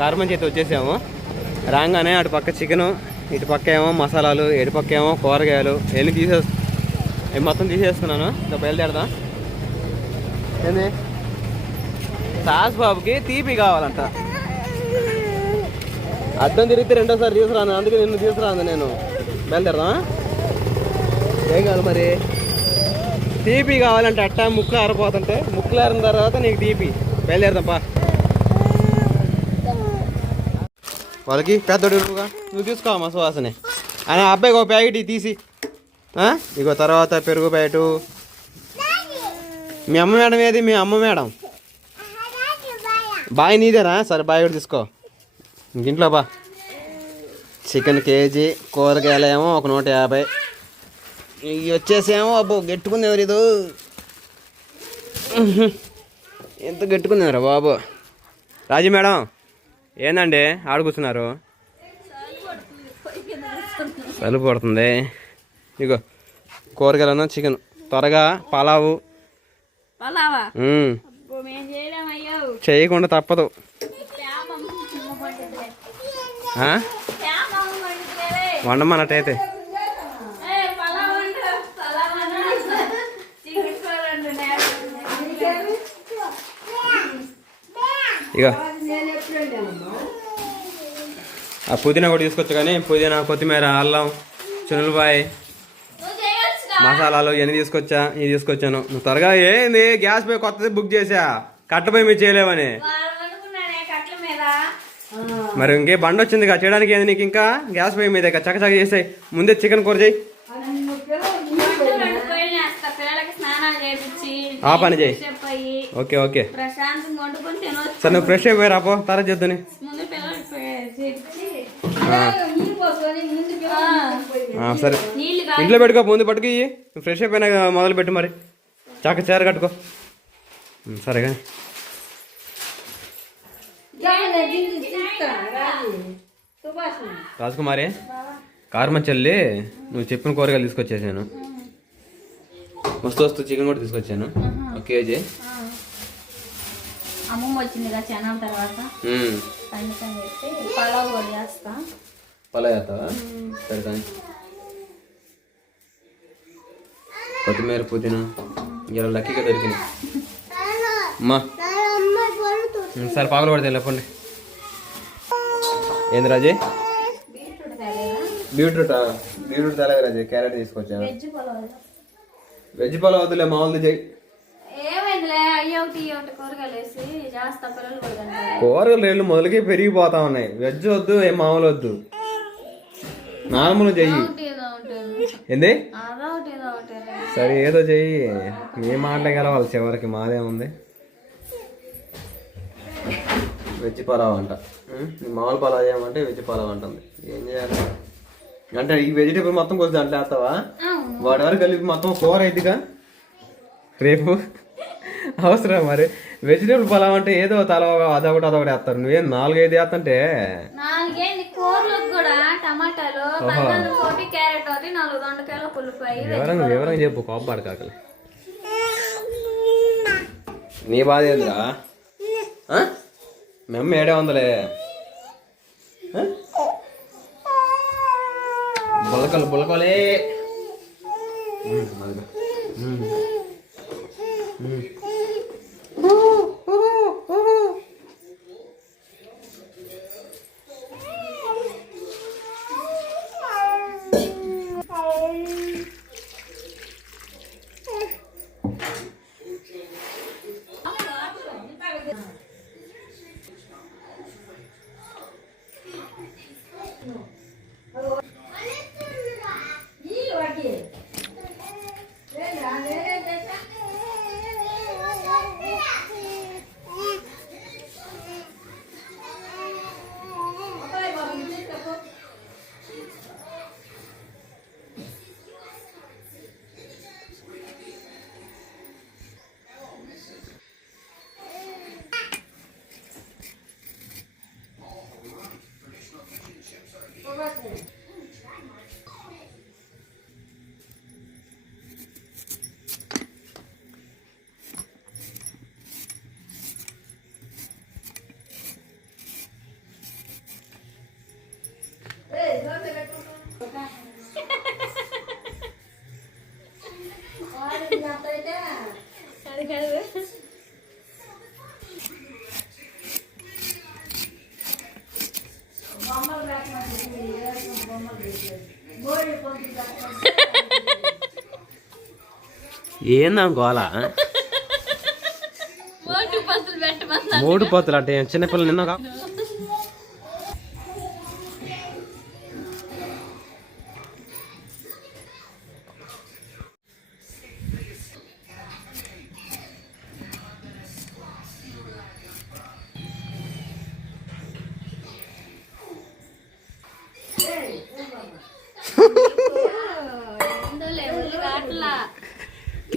కారమంచి అయితే వచ్చేసాము. రాగానే అటు పక్క చికెను, ఇటు పక్క ఏమో మసాలాలు, ఇటు పక్క ఏమో కూరగాయలు ఎన్ని మొత్తం తీసేస్తున్నాను. ఇంకా బయలుదేరదాం. ఏంది సాస్ బాబుకి తీపి కావాలంట. అడ్డం తిరిగితే రెండోసారి తీసుకురాను, అందుకే నిన్ను తీసుకురాను. నేను బయలుదేరదా. ఏం కావాలి మరి? తీపి కావాలంటే అట్ట ముక్కలు ఆరిపోతుంటే, ముక్కలు ఆరిన తర్వాత నీకు తీపి. బయలుదేరదాంపా. వాళ్ళకి పెద్దోడు నువ్వు తీసుకోవా మా సువాసనే అని అబ్బాయికి ఒక ప్యాకెట్ తీసి. ఇగో తర్వాత పెరుగు ప్యాకెటు. మీ అమ్మ మేడం ఏది? మీ అమ్మ మేడం బాయ్ నీదేనా? సరే బాయ్ కూడా తీసుకో. ఇంట్లో బా. చికెన్ కేజీ, కూరగాయలు ఏమో ఒక 150. ఇవి వచ్చేసేమో అబ్బో గట్టుకుందేవారు ఇది. ఎంత గట్టుకుందేవరా బాబు. రాజీ మేడం ఏందండి ఆడ కూర్చున్నారు? చలి పడుతుంది. ఇగో కూరగాయలు, చికెన్, త్వరగా పలావు. చేయకుండా తప్పదు. వండమన్నట్టయితే ఇక ఆ పుదీనా కూడా తీసుకొచ్చు. కానీ పుదీనా, కొత్తిమీర, అల్లం, చునులపాయ, మసాలాలు ఇవన్నీ తీసుకొచ్చా. ఇవి తీసుకొచ్చాను. నువ్వు త్వరగా ఏంది గ్యాస్ పై కొత్తది బుక్ చేసా, కట్టపై మీరు చేయలేవని. మరి ఇంకే బండి వచ్చింది కదా చేయడానికి. ఏంది నీకు ఇంకా గ్యాస్ పై మీద చక్కచక్క చేసాయి. ముందే చికెన్ కూర చేయి. ఆ పని చేయి. ఓకే ఓకే సరే నువ్వు ఫ్రెష్ అయిపోయి రాపో. తర్వాత చేద్దాని. సరే ఇంట్లో పెట్టుకో. ముందు పట్టుకు నువ్వు ఫ్రెష్ అయిపోయినా మొదలు పెట్టు. మరి చాక చీర కట్టుకో. సరే కానీ రాజకుమారి కారమంచెల్లి నువ్వు చెప్పిన కూరగాయలు తీసుకొచ్చేసాను. వస్తూ చికెన్ కూడా తీసుకొచ్చాను 1 కేజీ. అమ్మమ్మ వచ్చింది కదా చాలా తర్వాత. పలావ్ కూడా చేస్తా. పలావ్ చేస్తావా? సరే కానీ కొత్తిమీర, పుదీనా ఇలా లక్కీగా దొరికినాయి అమ్మా. సరే పాకలు పడితే లేపండి. ఏంది రాజీ? బీట్రూట్ తేలేదు రాజీ. క్యారెట్ తీసుకొచ్చాను. వెజ్ పలావ్ వద్దులే, మామూలుది చేయి. కూరగాయల రేట్లు మొదలుకి పెరిగిపోతా ఉన్నాయి. వెజ్ వద్దు, ఏం మామూలు వద్దు, నార్మల్ చెయ్యి. ఏంది? సరే ఏదో చెయ్యి. మీ మాటలే గెలవాలి చివరికి. మాదేముంది? వెజ్ పలావ్ అంట. మామూలు పలావ్ చేయమంటే వెజ్ పలావ్ అంటుంది. ఏం చేయాలి అంటే ఈ వెజిటేబుల్ మొత్తం కొంచెం దాంట్లో వేస్తావా? వాడి వరకు కలిపి మొత్తం కూర అయిద్దిగా రేపు. అవసరం మరి వెజిటేబుల్ పలావ్ అంటే ఏదో అదొకటి వేస్తారు. నువ్వేం 4-5 వేస్తంటే వివరంగా చెప్పు. కోపాడు కాకలే. నీ బాధ ఏందిరా? మేము 700 బులకలే. ఏందా గోళ మూడు పత్తులు అంటే చిన్నపిల్లలు నిన్న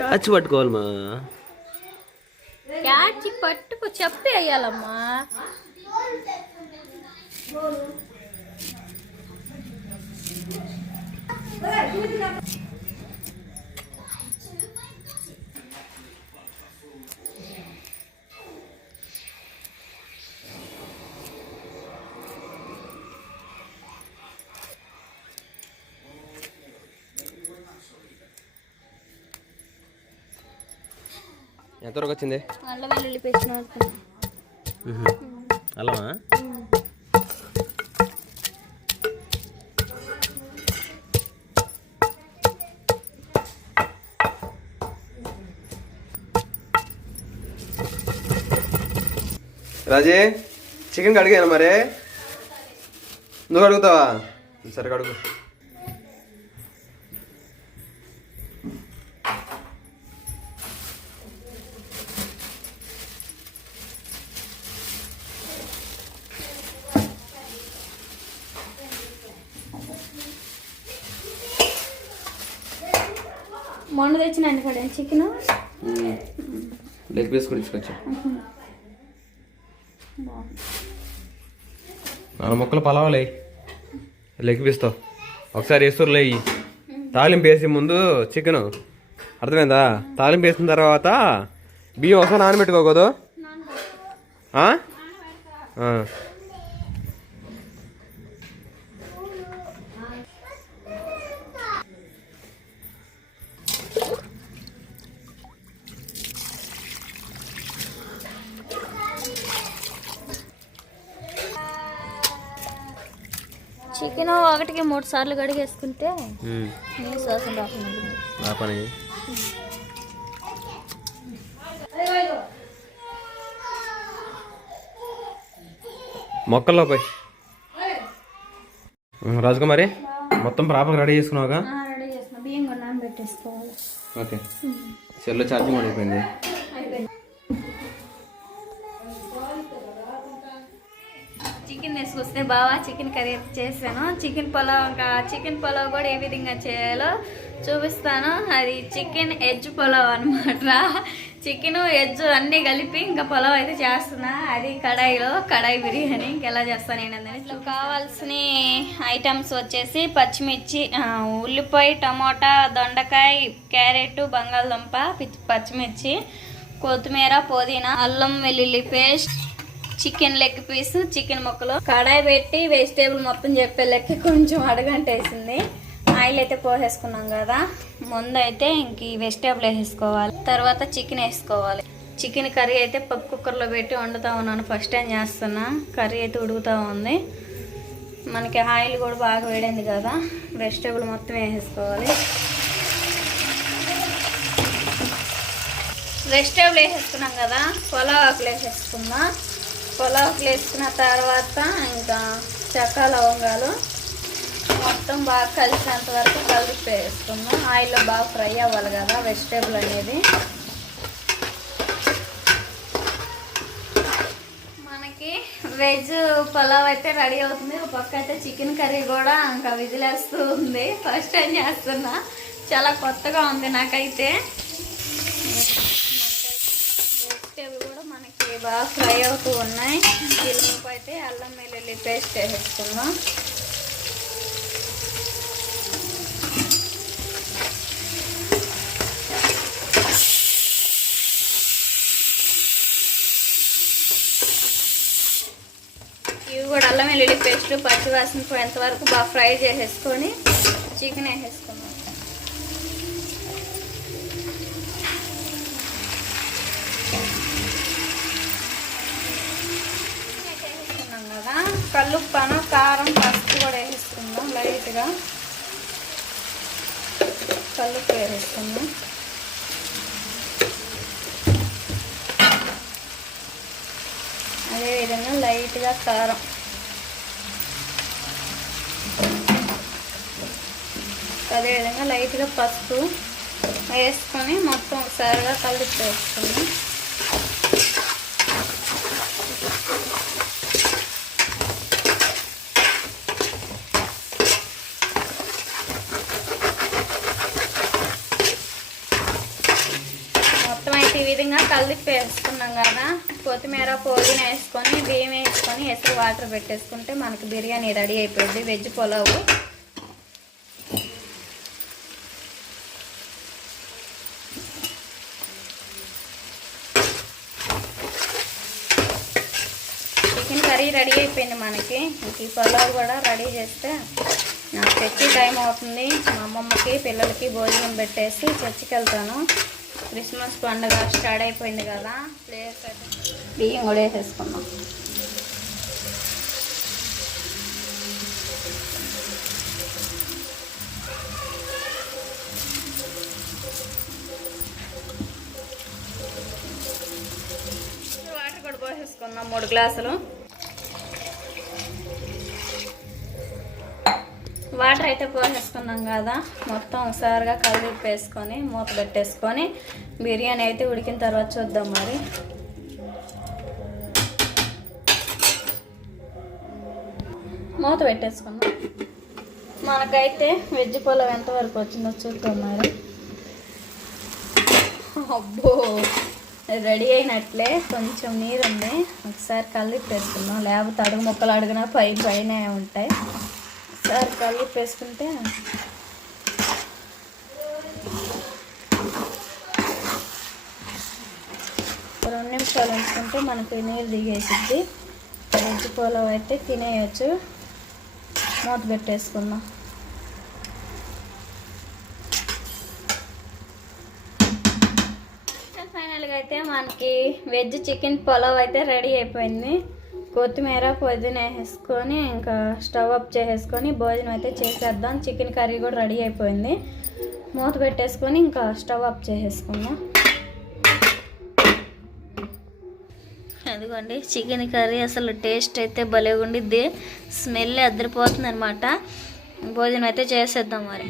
క్యాచ్ పట్టుకోవాలి మా క్యాచ్ పట్టుకు చెప్పి అయ్యాలమ్మా. ఎంతవరకు వచ్చింది? అల్లం వెల్లుల్లి పేస్ట్ అల్లమా? రాజీ చికెన్ కడిగాను మరి, నువ్వు అడుగుతావా? సరే కడుగు. మొన్న తెచ్చినండి కూడా చికెన్ లెగ్ పీస్ కూడా తీసుకొచ్చా. 4 ముక్కలు పలవాలి లెగ్ పీస్తో ఒకసారి వేస్తుర్లే. తాలింపు వేసే ముందు చికెన్ అర్థమైందా? తాలింపు వేసిన తర్వాత బియ్యం ఒకసారి నానబెట్టుకోకూడదు. చికెన్ 1కి 3 సార్లు కడిగేసుకుంటే నీళ్ళు శ్వాసం రాకుండా. మొక్కల్లో పోయి రాజకుమారి మొత్తం ప్రాపర్గా రెడీ చేసుకున్నావుగా? రెడీ చేస్తున్నా. బియ్యం కూడా నానబెట్టేసుకోవాలి. ఓకే. సెల్లో ఛార్జింగ్ అయిపోయింది. చికెన్ తీసుకొస్తే బాగా చికెన్ కర్రీ చేశాను. చికెన్ పులావ్ కూడా ఏ విధంగా చేయాలో చూపిస్తాను. అది చికెన్ ఎగ్ పులావ్ అనమాట. చికెన్ ఎగ్ అన్నీ కలిపి ఇంకా పులావ్ అయితే చేస్తున్నా. అది కడాయి బిర్యానీ ఇంకెలా చేస్తాను ఏంటంటే, ఇట్లా కావాల్సిన ఐటమ్స్ వచ్చేసి పచ్చిమిర్చి, ఉల్లిపాయ, టమోటా, దొండకాయ, క్యారెట్, బంగాళదుంప, పచ్చిమిర్చి, కొత్తిమీర, పుదీనా, అల్లం వెల్లుల్లి paste, chicken leg piece, chicken ముక్కలు. కడాయి పెట్టి వెజిటేబుల్ మొత్తం చెప్పే లెక్క కొంచెం అడగంట వేసింది. ఆయిల్ అయితే పోసేసుకున్నాం కదా, ముందు అయితే ఇంక ఈ వెజిటేబుల్ వేసేసుకోవాలి. తర్వాత చికెన్ వేసుకోవాలి. చికెన్ కర్రీ అయితే పప్పు కుక్కర్లో పెట్టి వండుతూ ఉన్నాను. ఫస్ట్ టైం చేస్తున్నా. కర్రీ అయితే ఉడుకుతూ ఉంది. మనకి ఆయిల్ కూడా బాగా వేడింది కదా, వెజిటేబుల్ మొత్తం వేసేసుకోవాలి. వెజిటేబుల్ వేసేసుకున్నాం కదా, పులావ్ ఆకులు వేసేసుకుందాం. పులావ్ ఆకులు వేసుకున్న తర్వాత ఇంకా చెక్క లవంగాలు మొత్తం బాగా కలిసినంత వరకు కలిపి వేసుకుందాం. ఆయిల్లో బాగా ఫ్రై అవ్వాలి కదా వెజిటేబుల్ అనేది. మనకి వెజ్ పులావ్ అయితే రెడీ అవుతుంది. ఒక పక్క అయితే చికెన్ కర్రీ కూడా ఇంకా విజిలేస్తూ ఉంది. ఫస్ట్ టైం చేస్తున్నా, చాలా కొత్తగా ఉంది నాకైతే. వెజిటేబుల్ కూడా మనకి బాగా ఫ్రై అవుతూ ఉన్నాయి. దీనిలోపు అయితే అల్లం వెల్లుల్లి పేస్ట్ వేసేసుకుందాం. ఇవి కూడా అల్లం వెల్లుల్లి పేస్ట్ పచ్చివాసన పోయేంత వరకు బాగా ఫ్రై చేసేసుకొని చికెన్ వేసేసుకుందాం. వేసేసుకున్నాం కదా, కల్లుప్పాను, కారం, పసుపు కూడా వేసేసుకుందాం లైట్గా. కల్లుప్పు వేసుకుందాం. అదేవిధంగా లైట్గా కారం, అదేవిధంగా లైట్గా పసుపు వేసుకొని మొత్తం ఒకసారిగా కలిపి వేసుకుందాం. మొత్తం అయితే ఈ విధంగా కలిపి వేసుకున్నాం కదా, కొత్తిమీర పుదీనా వేసుకొని బియ్యం వేసుకొని ఎసురు వాటర్ పెట్టేసుకుంటే మనకి బిర్యానీ రెడీ అయిపోయింది. వెజ్ పులావు. చికెన్ కర్రీ రెడీ అయిపోయింది మనకి. ఈ పులావ్ కూడా రెడీ చేస్తే నాకు చర్చి టైం అవుతుంది. మా అమ్మమ్మకి పిల్లలకి భోజనం పెట్టేసి చర్చికి వెళ్తాను. క్రిస్మస్ పండుగ స్టార్ట్ అయిపోయింది కదా. ప్లేస్ బియ్యం కూడా వేసేసుకున్నాం. వాటర్ కూడా పోసేసుకుందాం 3 గ్లాసులు. వాటర్ అయితే పోసేసుకున్నాం కదా, మొత్తం ఒకసారిగా కలిపి వేసుకొని మూత పెట్టేసుకొని బిర్యానీ అయితే ఉడికిన తర్వాత చూద్దాం. మరి మూత పెట్టేసుకున్నాం. మనకైతే వెజ్ పులావ్ ఎంతవరకు వచ్చిందో చూద్దాం. మరి అబ్బో రెడీ అయినట్లే, కొంచెం నీరు ఉంది. ఒకసారి కలిపి వేసుకుందాం, లేకపోతే అడుగు ముక్కలు అడుగునా పైన ఉంటాయి. ఒకసారి కలిపి వేసుకుంటే ఒక 2 నిమిషాలు ఉంచుకుంటే మనకి నీరు దిగేసిద్ది. వెజ్ పులావ్ అయితే తినేయచ్చు. మూత పెట్టేసుకుందాం. ఫైనల్గా అయితే మనకి వెజ్ చికెన్ పులావ్ అయితే రెడీ అయిపోయింది. కొత్తిమీర పుదీనా వేసుకొని ఇంకా స్టవ్ ఆఫ్ చేసేసుకొని భోజనం అయితే చేసేద్దాం. చికెన్ కర్రీ కూడా రెడీ అయిపోయింది. మూత పెట్టేసుకొని ఇంకా స్టవ్ ఆఫ్ చేసేసుకుందాం. అదిగోండి చికెన్ కర్రీ అసలు టేస్ట్ అయితే భలే ఉండిద్ది. స్మెల్ అద్దరిపోతుంది అనమాట. భోజనం అయితే చేసేద్దాం మరి.